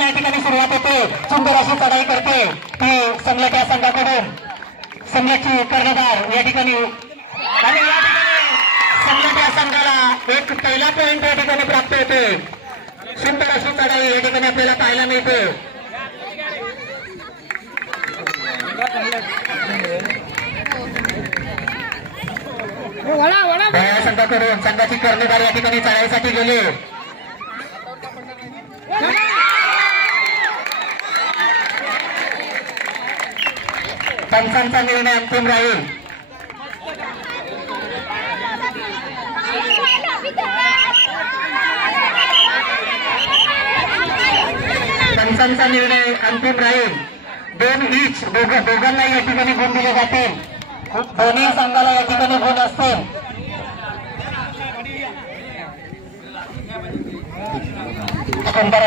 या ठिकाणी सुरुवात होते. सुंदर अशी चढाई करते ती संघाच्या संघाकडून. संघाची कर्णधार या ठिकाणी आणि या ठिकाणी संघाच्या संघाला एक पहिला पॉइंट या ठिकाणी प्राप्त होते. सुंदर अशी चढाई या ठिकाणी आपल्याला पाहायला मिळते. संघाकडून संघाची कर्णधार या ठिकाणी चढाईसाठी गेले. पंचांचा निर्णय अंतिम राहील. पंचांचा निर्णय अंतिम राहील. 2 ईच दोघांना या ठिकाणी गुण दिले जातील. दोन्ही संघाला या ठिकाणी गुण असतील.